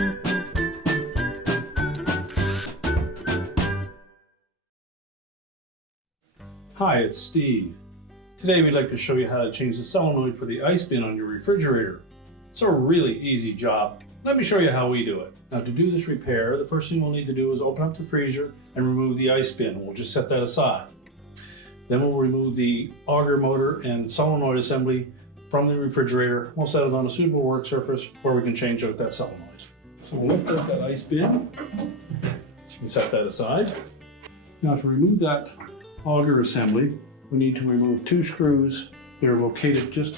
Hi, it's Steve. Today we'd like to show you how to change the solenoid for the ice bin on your refrigerator. It's a really easy job. Let me show you how we do it. Now, to do this repair, the first thing we'll need to do is open up the freezer and remove the ice bin. We'll just set that aside. Then we'll remove the auger motor and solenoid assembly from the refrigerator. We'll set it on a suitable work surface where we can change out that solenoid. So we'll lift up that ice bin and set that aside. Now, to remove that auger assembly, we need to remove two screws that are located just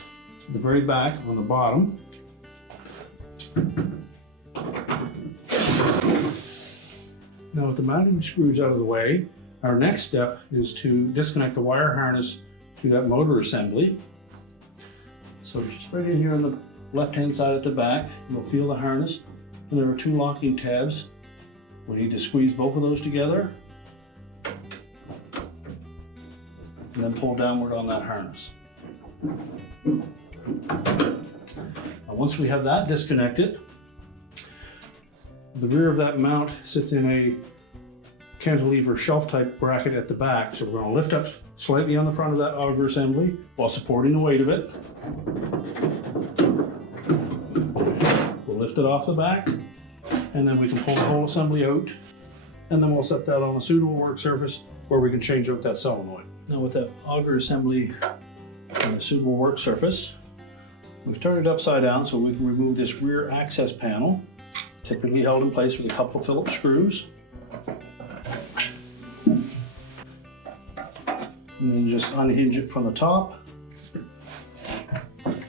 at the very back on the bottom. Now, with the mounting screws out of the way, our next step is to disconnect the wire harness to that motor assembly. So just right in here on the left-hand side at the back, you'll feel the harness, and there are two locking tabs. We need to squeeze both of those together and then pull downward on that harness. Now, once we have that disconnected, the rear of that mount sits in a cantilever shelf type bracket at the back. So we're going to lift up slightly on the front of that auger assembly while supporting the weight of it. We'll lift it off the back, and then we can pull the whole assembly out, and then we'll set that on a suitable work surface where we can change out that solenoid. Now, with that auger assembly on a suitable work surface, we've turned it upside down so we can remove this rear access panel, typically held in place with a couple of Phillips screws. And then just unhinge it from the top. And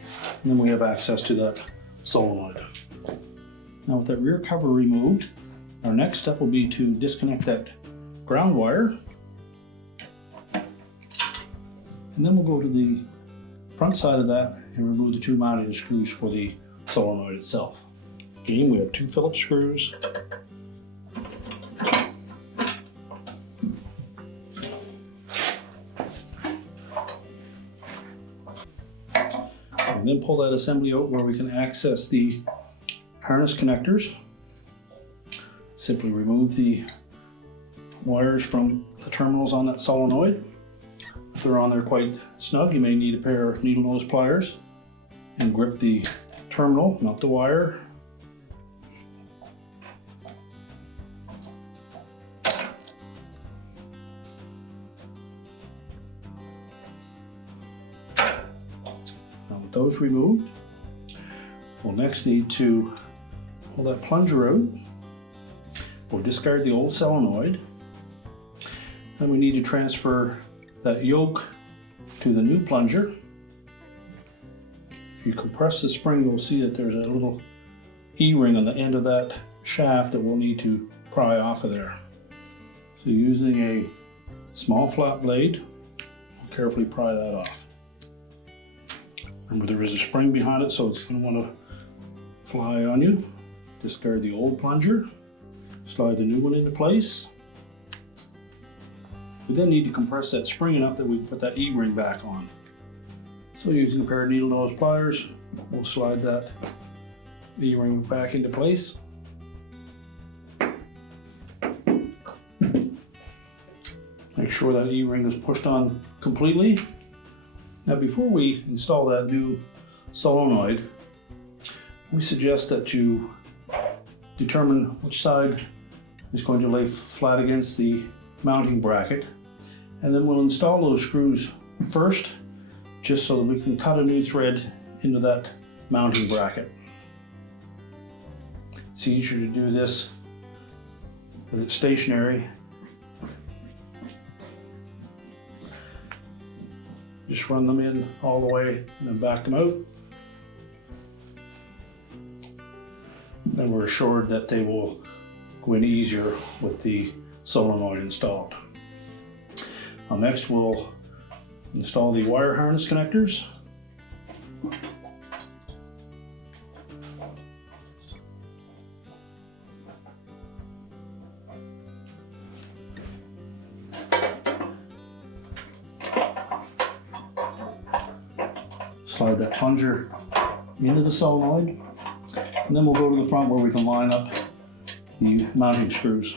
then we have access to that solenoid. Now, with that rear cover removed, our next step will be to disconnect that ground wire. And then we'll go to the front side of that and remove the two mounting screws for the solenoid itself. Again, we have two Phillips screws. And then pull that assembly out where we can access the harness connectors. Simply remove the wires from the terminals on that solenoid. If they're on there quite snug, you may need a pair of needle nose pliers and grip the terminal, not the wire. Now, with those removed, we'll next need to pull that plunger out. We'll discard the old solenoid. Then we need to transfer that yoke to the new plunger. If you compress the spring, you'll see that there's a little E-ring on the end of that shaft that we'll need to pry off of there. So using a small flat blade, we'll carefully pry that off. Remember, there is a spring behind it, so it's going to want to fly on you. Discard the old plunger, slide the new one into place. We then need to compress that spring enough that we can put that E-ring back on. So using a pair of needle nose pliers, we'll slide that E-ring back into place. Make sure that E-ring is pushed on completely. Now, before we install that new solenoid, we suggest that you determine which side is going to lay flat against the mounting bracket, and then we'll install those screws first, just so that we can cut a new thread into that mounting bracket. It's easier to do this when it's stationary. Just run them in all the way and then back them out. Then we're assured that they will go in easier with the solenoid installed. Now, next we'll install the wire harness connectors. Slide that plunger into the solenoid And then we'll go to the front where we can line up the mounting screws.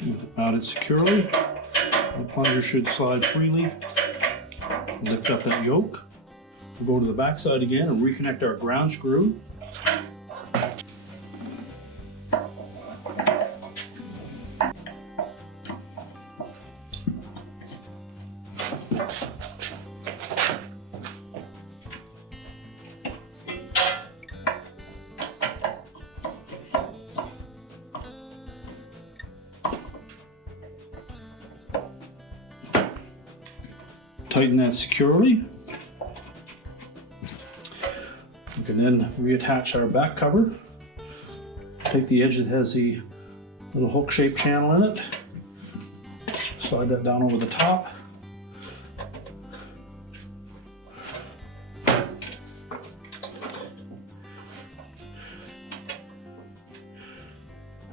With it mounted securely, the plunger should slide freely. Lift up that yoke. We'll go to the back side again and reconnect our ground screw. Tighten that securely. We can then reattach our back cover. Take the edge that has the little hook-shaped channel in it. Slide that down over the top.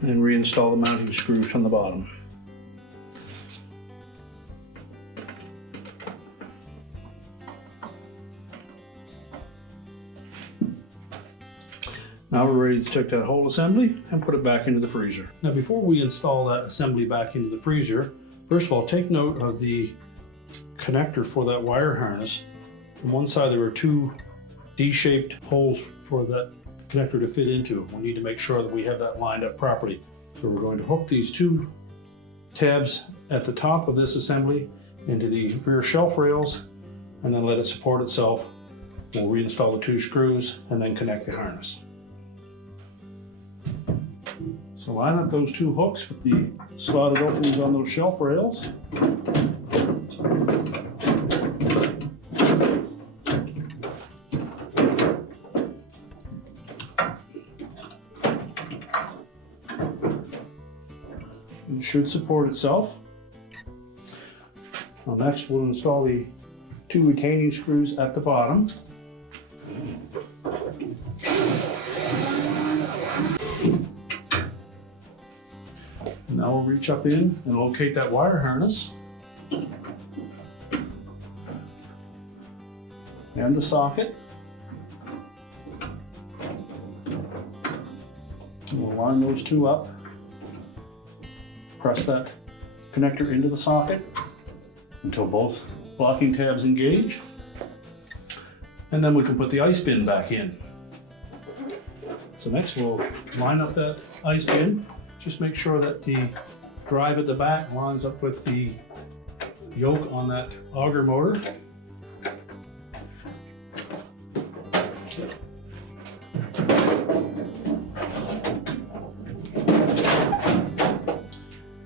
And reinstall the mounting screws from the bottom. Now we're ready to check that whole assembly and put it back into the freezer. Now before we install that assembly back into the freezer, first of all, take note of the connector for that wire harness. On one side there are two D-shaped holes for that connector to fit into. We need to make sure that we have that lined up properly. So we're going to hook these two tabs at the top of this assembly into the rear shelf rails and then let it support itself. We'll reinstall the two screws and then connect the harness. So line up those two hooks with the slotted openings on those shelf rails. It should support itself. Now next we'll install the two retaining screws at the bottom. Now we'll reach up in and locate that wire harness and the socket. And we'll line those two up. Press that connector into the socket until both locking tabs engage. And then we can put the ice bin back in. So next we'll line up that ice bin. Just make sure that the drive at the back lines up with the yoke on that auger motor.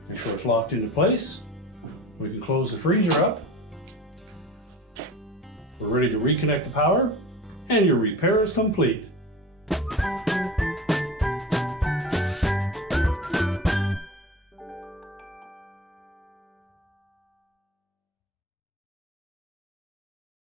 Make sure it's locked into place. We can close the freezer up. We're ready to reconnect the power, and your repair is complete.